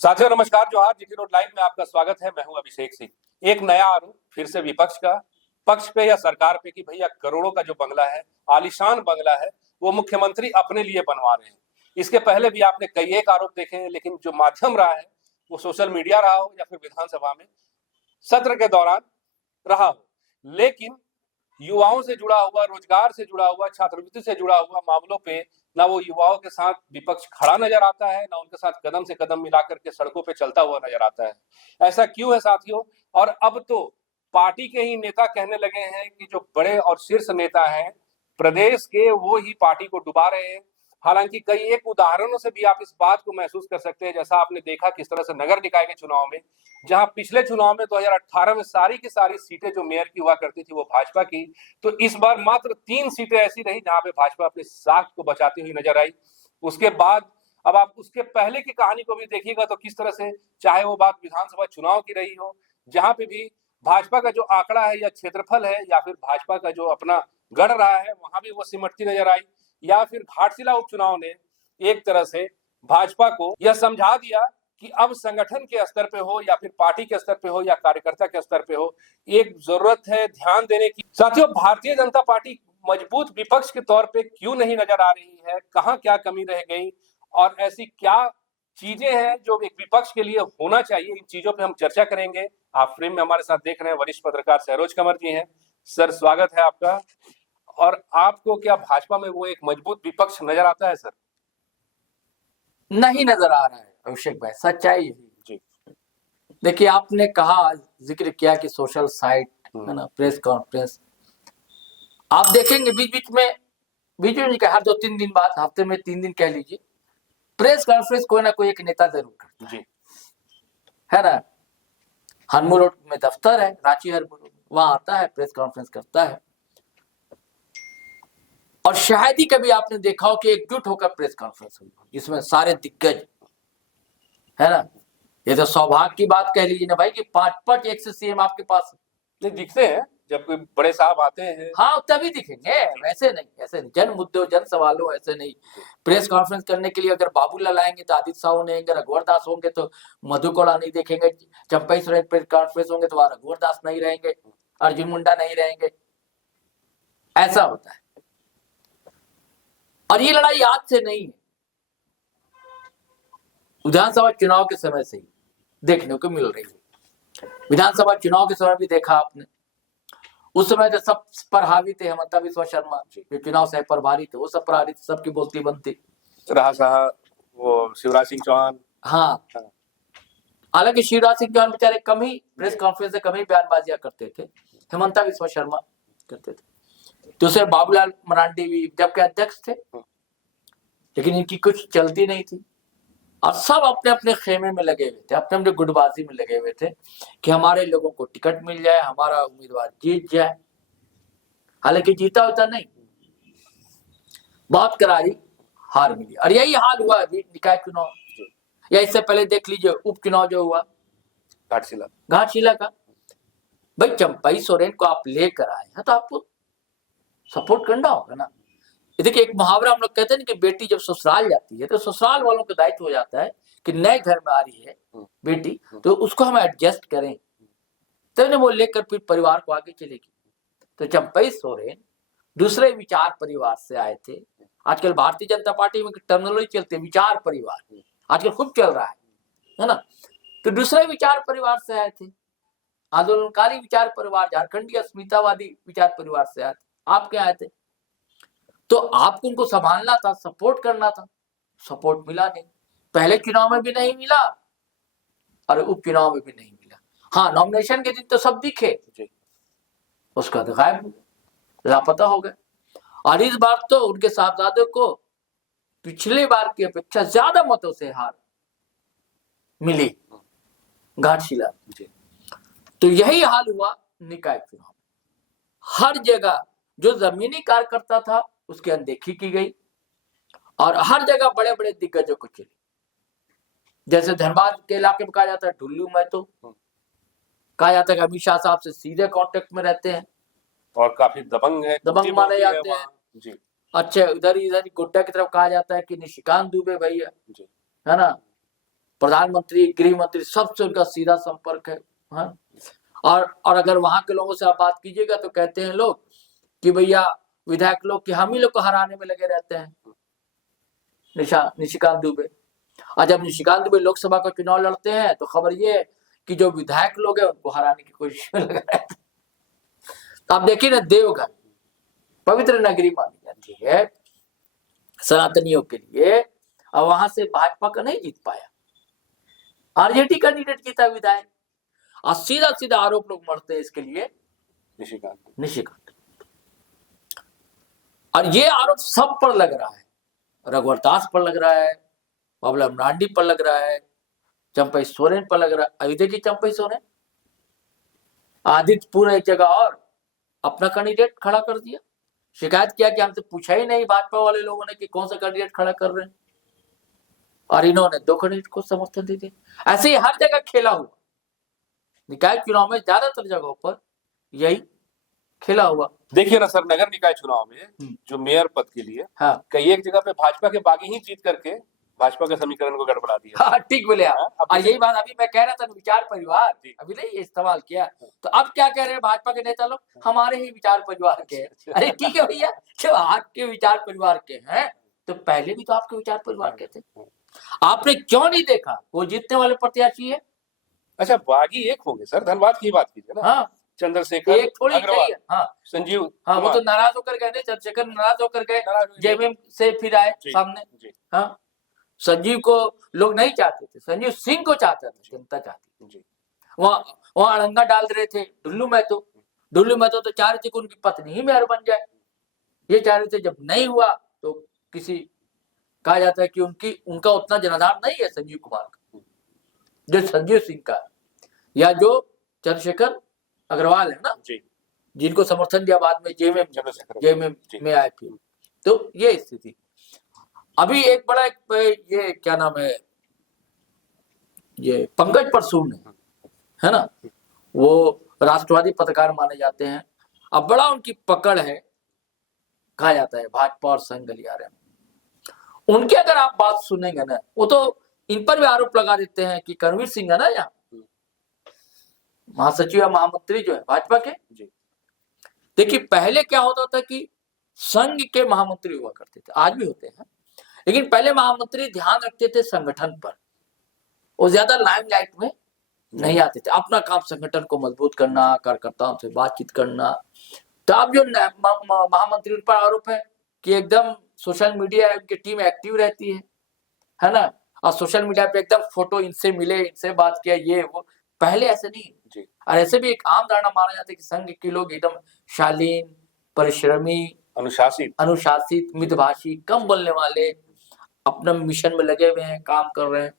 साथियों नमस्कार, जोहार। जीटी रोड लाइव में आपका स्वागत है। मैं हूं अभिषेक सिंह। एक नया आरोप फिर से विपक्ष का पक्ष पे या सरकार पे कि भैया करोड़ों का जो बंगला है, आलीशान बंगला है, वो मुख्यमंत्री अपने लिए बनवा रहे हैं। इसके पहले भी आपने कई एक आरोप देखे हैं, लेकिन जो माध्यम रहा है वो सोशल मीडिया रहा हो या फिर विधानसभा में सत्र के दौरान रहा हो। लेकिन युवाओं से जुड़ा हुआ, रोजगार से जुड़ा हुआ, छात्रवृत्ति से जुड़ा हुआ मामलों पे ना वो युवाओं के साथ विपक्ष खड़ा नजर आता है, ना उनके साथ कदम से कदम मिलाकर के सड़कों पे चलता हुआ नजर आता है। ऐसा क्यों है साथियों? और अब तो पार्टी के ही नेता कहने लगे हैं कि जो बड़े और शीर्ष नेता हैं प्रदेश के, वो ही पार्टी को डुबा रहे हैं। हालांकि कई एक उदाहरणों से भी आप इस बात को महसूस कर सकते हैं। जैसा आपने देखा किस तरह से नगर निकाय के चुनाव में, जहां पिछले चुनाव में 2018 में सारी की सारी सीटें जो मेयर की हुआ करती थी वो भाजपा की, तो इस बार मात्र 3 सीटें ऐसी रही जहां पे भाजपा अपनी साख को बचाती हुई नजर आई। उसके बाद अब आप उसके पहले की कहानी को भी देखिएगा तो किस तरह से, चाहे वो बात विधानसभा चुनाव की रही हो, जहां पे भी भाजपा का जो आंकड़ा है या क्षेत्रफल है या फिर भाजपा का जो अपना गढ़ रहा है, वहां भी वो सिमटती नजर आई। या फिर घाटशिला उपचुनाव ने एक तरह से भाजपा को यह समझा दिया कि अब संगठन के स्तर पे हो या फिर पार्टी के स्तर पे हो या कार्यकर्ता के स्तर पे हो, एक जरूरत है ध्यान देने की। साथियों, भारतीय जनता पार्टी मजबूत विपक्ष के तौर पे क्यों नहीं नजर आ रही है? कहां क्या कमी रह गई और ऐसी क्या चीजें हैं जो एक विपक्ष के लिए होना चाहिए? इन चीजों पे हम चर्चा करेंगे। आप फ्रेम में हमारे साथ देख रहे हैं वरिष्ठ पत्रकार सरोज कंवर जी हैं। सर, स्वागत है आपका। और आपको क्या भाजपा में वो एक मजबूत विपक्ष नजर आता है? सर, नहीं नजर आ रहा है अभिषेक भाई, सच्चाई यही जी। देखिए, आपने कहा, जिक्र किया कि सोशल साइट है ना, प्रेस कॉन्फ्रेंस आप देखेंगे बीच बीच में हर 2-3 दिन बाद, हफ्ते में 3 दिन कह लीजिए, प्रेस कॉन्फ्रेंस कोई ना कोई एक नेता जरूर करता जी। है ना। हरमू रोड में दफ्तर है, रांची हरमू रोड, वहां आता है, प्रेस कॉन्फ्रेंस करता है। और शायद ही कभी आपने देखा हो कि एकजुट होकर प्रेस कॉन्फ्रेंस हुई जिसमें सारे दिग्गज, है ना। ये तो सौभाग्य की बात कह लीजिए ना भाई कि 5 एक से सीएम आपके पास नहीं दिखते हैं जब कोई बड़े साहब आते हैं। हाँ, तभी दिखेंगे, वैसे नहीं, ऐसे नहीं। जन मुद्दों, जन सवालों, ऐसे नहीं। प्रेस कॉन्फ्रेंस करने के लिए अगर बाबूलाल आएंगे तो आदित्य साहू नहीं आएंगे, रघुवर दास होंगे तो मधु कोड़ा नहीं देखेंगे, चंपई सोरेन प्रेस कॉन्फ्रेंस होंगे तो वहां रघुवर दास नहीं रहेंगे, अर्जुन मुंडा नहीं रहेंगे। ऐसा होता है। और ये लड़ाई आज से नहीं है, विधानसभा चुनाव के समय से ही देखने को मिल रही है। विधानसभा चुनाव के समय भी देखा आपने, उस समय तो सब पर हावी थे। हेमंता बिस्वा शर्मा जो चुनाव सह प्रभारी थे, वो सब प्रभारी थे, सबकी बोलती बनती रहा साहब, वो शिवराज सिंह चौहान। हाँ, हालांकि शिवराज सिंह चौहान बेचारे कम ही प्रेस कॉन्फ्रेंस से कम ही बयानबाजियां करते थे, हेमंता बिस्वा शर्मा करते थे। दूसरे बाबूलाल मरांडी भी जबकि अध्यक्ष थे, लेकिन इनकी कुछ चलती नहीं थी। और सब अपने अपने खेमे में लगे हुए थे, अपने अपने गुटबाजी में लगे हुए थे कि हमारे लोगों को टिकट मिल जाए, हमारा उम्मीदवार जीत जाए। हालांकि जीता होता नहीं, बहुत करारी हार मिली। और यही हाल हुआ अभी निकाय चुनाव, या इससे पहले देख लीजिए उपचुनाव जो हुआ घाटशिला का। भाई, चंपई सोरेन को आप लेकर आए हैं तो आपको सपोर्ट करना होगा ना। देखिए, एक मुहावरा हम लोग कहते हैं कि बेटी जब ससुराल जाती है तो ससुराल वालों का दायित्व हो जाता है कि नए घर में आ रही है बेटी, तो उसको हम एडजस्ट करें, तब वो लेकर फिर परिवार को आगे चलेगी। तो चंपई सोरेन दूसरे विचार परिवार से आए थे। आजकल भारतीय जनता पार्टी में टर्मिनोलॉजी चलती है, विचार परिवार, आजकल खूब चल रहा है ना। तो दूसरे विचार परिवार से आए थे, आंदोलनकारी विचार परिवार, झारखंडी अस्मितावादी विचार परिवार से आए थे, आप क्या आए थे। तो आपको उनको संभालना था, सपोर्ट करना था। सपोर्ट मिला नहीं, पहले चुनाव में भी नहीं मिला और उपचुनाव में भी नहीं मिला। हाँ, नॉमिनेशन के दिन तो सब दिखे, उसका तो गायब, लापता हो गए। और इस बार तो उनके साहबजादे को पिछली बार की अपेक्षा ज्यादा मतों से हार मिली घाटशिला। तो यही हाल हुआ निकाय चुनाव। हर जगह जो जमीनी कार्यकर्ता था उसकी अनदेखी की गई और हर जगह बड़े बड़े दिग्गजों को चली। जैसे धनबाद के इलाके में कहा जाता है ढुल्लू महतो, कहा जाता है कि अमित शाह साहब से सीधे कांटेक्ट में रहते हैं और काफी दबंग है, दबंग माने जाते हैं जी। अच्छा, इधर गोड्डा की तरफ कहा जाता है कि निशिकांत दुबे भैया, है ना। प्रधानमंत्री, गृह मंत्री, सबसे उनका सीधा संपर्क है। हाँ? और अगर वहां के लोगों से आप बात कीजिएगा तो कहते हैं लोग कि भैया विधायक लोग कि हम ही लोग को हराने में लगे रहते हैं, निशिकांत दुबे। और जब निशिकांत दुबे लोकसभा का चुनाव लड़ते हैं तो खबर ये है कि जो विधायक लोग हैं उनको हराने की कोशिश में लगे रहते हैं। तो आप देखिए ना, देवघर पवित्र नगरी मानी जाती है सनातनियों के लिए, और वहां से भाजपा का नहीं जीत पाया, आरजेडी कैंडिडेट जीता विधायक। और सीधा सीधा आरोप लोग मरते हैं इसके लिए निशिकांत। और ये आरोप सब पर लग रहा है, रघुवर दास पर लग रहा है, बाबूलाल मरांडी पर लग रहा है, चंपई सोरेन पर लग रहा है। अभी देखिए चंपई सोरेन, आदित्यपुर एक जगह और अपना कैंडिडेट खड़ा कर दिया, शिकायत किया कि हमसे पूछा ही नहीं भाजपा वाले लोगों ने कि कौन सा कैंडिडेट खड़ा कर रहे हैं, और इन्होंने 2 कैंडिडेट को समर्थन दे दिया। ऐसे ही हर जगह खेला हुआ, निकाय चुनाव में ज्यादातर जगहों पर यही खेला हुआ। देखिए ना सर, नगर निकाय चुनाव में जो मेयर पद के लिए कई एक जगह पे भाजपा के बागी ही जीत करके भाजपा के समीकरण को गड़बड़ा दिया। हाँ, ठीक बोले आप। और यही बात अभी मैं कह रहा था, विचार परिवार अभी नहीं इस्तेमाल किया, तो अब क्या कह रहे हैं भाजपा के नेता लोग, हमारे ही विचार परिवार के। अरे ठीक है भैया, जब आपके विचार परिवार के हैं तो पहले भी तो आपके विचार परिवार के थे। आपने क्यों नहीं देखा वो जीतने वाले प्रत्याशी है? अच्छा, बागी एक होंगे सर, धनबाद की बात कीजिए ना। हाँ, चंद्रशेखर एक थोड़ी अग्रवाल, हाँ, संजीव, हाँ, वो तो नाराज होकर गए, चंद्रशेखर नाराज होकर गए, जेएमएम से फिर आए सामने। हाँ, संजीव को लोग नहीं चाहते थे, संजीव सिंह को चाहते थे, जनता चाहती थी। वहां अड़ंगा डाल रहे थे डुल्लू महतो तो चाह रहे थे कि उनकी पत्नी ही मेयर बन जाए, ये चाह रहे थे। जब नहीं हुआ तो किसी कहा जाता है कि उनका उतना जनाधार नहीं है संजीव कुमार का, जो संजीव सिंह का, या जो चंद्रशेखर अग्रवाल है ना, जिनको समर्थन दिया बाद में जेएमएम में आए थे। तो ये स्थिति। अभी एक बड़ा ये क्या नाम है, ये पंकज परसून है ना, वो राष्ट्रवादी पत्रकार माने जाते हैं। अब बड़ा उनकी पकड़ है, कहा जाता है भाजपा और संघ गलियारे में। उनके अगर आप बात सुनेंगे ना, वो तो इन पर भी आरोप लगा देते हैं कि करणवीर सिंह है ना, यहाँ महासचिव या महामंत्री जो है भाजपा के, देखिए पहले क्या होता था कि संघ के महामंत्री हुआ करते थे, आज भी होते हैं, लेकिन पहले महामंत्री ध्यान रखते थे संगठन पर, वो ज्यादा लाइमलाइट में नहीं आते थे। अपना काम संगठन को मजबूत करना, कार्यकर्ताओं से बातचीत करना। तो अब जो महामंत्री उन पर आरोप है कि एकदम सोशल मीडिया उनकी टीम एक्टिव रहती है ना, और सोशल मीडिया पे एकदम फोटो, इनसे मिले, इनसे बात किया, ये वो। पहले ऐसे नहीं। और ऐसे भी एक आम धारणा माना जाता है कि संघ के लोग एकदम शालीन, परिश्रमी, अनुशासित, मितभाषी, कम बोलने वाले, अपने मिशन में लगे हुए हैं, काम कर रहे हैं।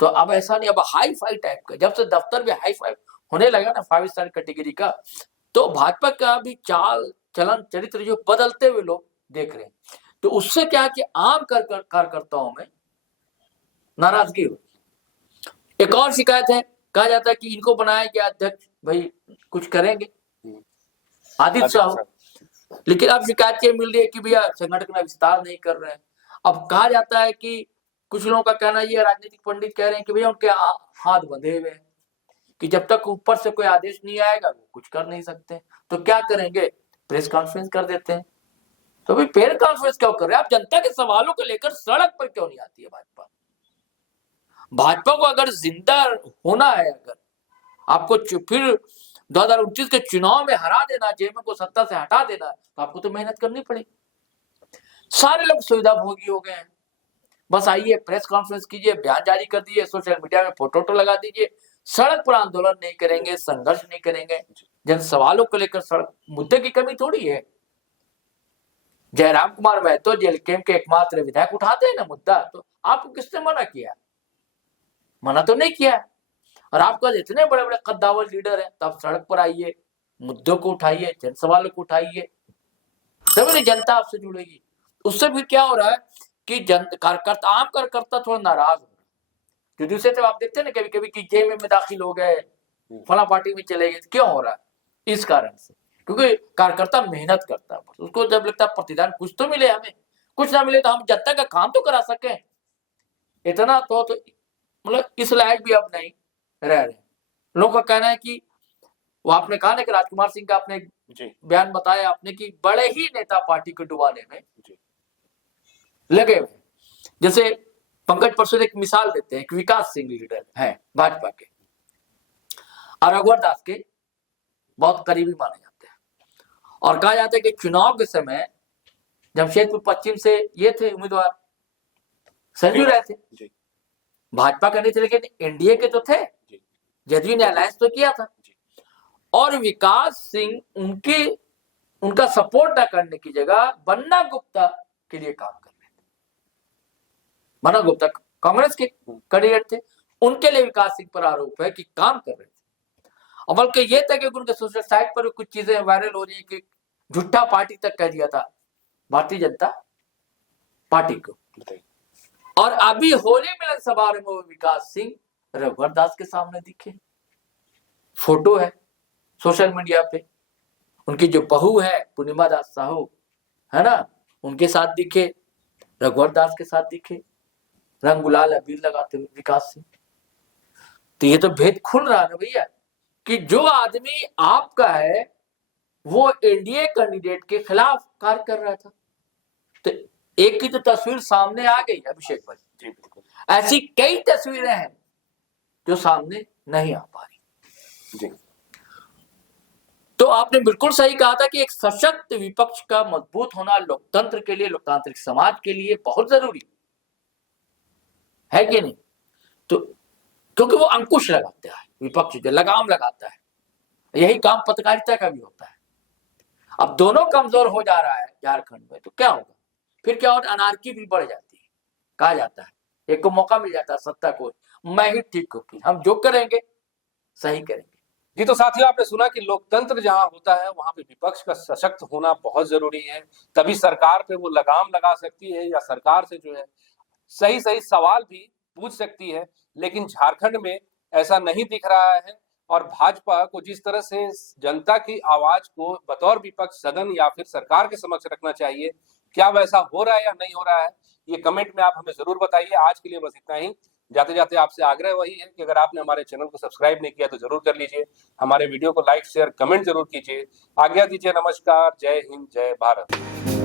तो अब ऐसा नहीं, अब हाई फाई टाइप का, जब से दफ्तर भी हाई फाई होने लगा ना 5 स्टार कैटेगरी का, तो भाजपा का भी चाल चलन चरित्र जो बदलते हुए लोग देख रहे हैं। तो उससे क्या कि आम कार्यकर्ताओं में नाराजगी हो। एक और शिकायत है, कहा जाता है कि इनको बनाया गया अध्यक्ष, भाई कुछ करेंगे आदित्य साहू, लेकिन अब शिकायत ये मिल रही है कि भैया संगठन का विस्तार नहीं कर रहे हैं। अब कहा जाता है कि कुछ लोगों का कहना ये, राजनीतिक पंडित कह रहे हैं कि भैया उनके हाथ बंधे हुए हैं, कि जब तक ऊपर से कोई आदेश नहीं आएगा वो कुछ कर नहीं सकते। तो क्या करेंगे, प्रेस कॉन्फ्रेंस कर देते हैं। तो भाई प्रेस कॉन्फ्रेंस क्यों कर रहे हैं आप? जनता के सवालों को लेकर सड़क पर क्यों नहीं आती है भाजपा? भाजपा को अगर जिंदा होना है, अगर आपको फिर 2029 के चुनाव में हरा देना, जेएमएम को सत्ता से हटा देना, तो आपको तो मेहनत करनी पड़ेगी। सारे लोग सुविधा भोगी हो गए हैं, बस आइए प्रेस कॉन्फ्रेंस कीजिए, बयान जारी कर दीजिए, सोशल मीडिया में फोटो लगा दीजिए। सड़क पर आंदोलन नहीं करेंगे, संघर्ष नहीं करेंगे, जन सवालों को लेकर सड़क, मुद्दे की कमी थोड़ी है। जयराम कुमार महतो जेलकेम के एकमात्र विधायक उठाते हैं ना मुद्दा, तो आपको किसने मना किया? मना तो नहीं किया। और आपका इतने बड़े बड़े कद्दावर लीडर है, तब सड़क पर आइए, मुद्दों को उठाइए, जन सवालों को उठाइए, तभी जनता आपसे जुड़ेगी। उससे फिर क्या हो रहा है कि कार्यकर्ता, आम कार्यकर्ता थोड़ा नाराज हो रहा है। जो दूसरे आप देखते हैं ना कभी कभी कि जेएमएम में दाखिल हो गए, फला पार्टी में चले गए, क्यों हो रहा है? इस कारण से, क्योंकि कार्यकर्ता मेहनत करता है, उसको जब लगता है प्रतिदान कुछ तो मिले, हमें कुछ ना मिले तो हम जनता का काम तो करा सके। इतना तो मतलब इस लायक भी अब नहीं रह रहे। लोगों का कहना है कि वो आपने कहा ना कि राजकुमार सिंह का आपने बयान बताया आपने कि बड़े ही नेता पार्टी को डुबाने में लगे हुए। जैसे पंकज परसों एक मिसाल देते हैं कि विकास सिंह लीडर है भाजपा के और रघुवर दास के बहुत करीबी माने जाते हैं, और कहा जाता है कि चुनाव के समय जमशेदपुर पश्चिम से ये थे उम्मीदवार संजू रहे थे, भाजपा का नहीं थे लेकिन एनडीए के तो थे, जदयू ने अलायंस तो किया था, और विकास सिंह उनका सपोर्ट न करने की जगह बन्ना गुप्ता के लिए काम कर रहे थे। बन्ना गुप्ता कांग्रेस के कैंडिडेट थे, उनके लिए विकास सिंह पर आरोप है कि काम कर रहे थे। और बल्कि ये तक कि उनके सोशल साइट पर कुछ चीजें वायरल हो रही है कि झूठा पार्टी तक कह दिया था भारतीय जनता पार्टी को। और अभी होली मिलन समारोह में विकास सिंह रघुवर दास के सामने दिखे, फोटो है सोशल मीडिया पे, उनकी जो बहू है पूर्णिमा दास साहू है ना, उनके साथ दिखे, रघुवर दास के साथ दिखे, रंग गुलाल अबीर लगाते हुए विकास सिंह। तो ये तो भेद खुल रहा है ना भैया कि जो आदमी आपका है वो एनडीए कैंडिडेट के खिलाफ कार्य कर रहा था। तो एक की तो तस्वीर सामने आ गई अभिषेक भाई, ऐसी कई तस्वीरें हैं जो सामने नहीं आ पा रही जी। तो आपने बिल्कुल सही कहा था कि एक सशक्त विपक्ष का मजबूत होना लोकतंत्र के लिए, लोकतांत्रिक समाज के लिए बहुत जरूरी है कि नहीं। तो क्योंकि वो अंकुश लगाते हैं, विपक्ष जो लगाम लगाता है, यही काम पत्रकारिता का भी होता है। अब दोनों कमजोर हो जा रहा है झारखंड में तो क्या होगा फिर, क्या और अनार्की भी बढ़ जाती है। कहा जाता है एक को मौका मिल जाता है सत्ता को, मैं ही ठीक हूँ, हम जो करेंगे सही करेंगे। जी तो साथियों, आपने सुना कि लोकतंत्र जहां होता है वहां पे विपक्ष का सशक्त होना बहुत जरूरी है, तभी सरकार पे वो लगाम लगा सकती है या सरकार से जो है सही सही सवाल भी पूछ सकती है। लेकिन झारखंड में ऐसा नहीं दिख रहा है, और भाजपा को जिस तरह से जनता की आवाज को बतौर विपक्ष सदन या फिर सरकार के समक्ष रखना चाहिए, क्या वैसा हो रहा है या नहीं हो रहा है, ये कमेंट में आप हमें जरूर बताइए। आज के लिए बस इतना ही। जाते जाते आपसे आग्रह वही है कि अगर आपने हमारे चैनल को सब्सक्राइब नहीं किया तो जरूर कर लीजिए, हमारे वीडियो को लाइक शेयर कमेंट जरूर कीजिए। आज्ञा दीजिए, नमस्कार, जय हिंद, जय भारत।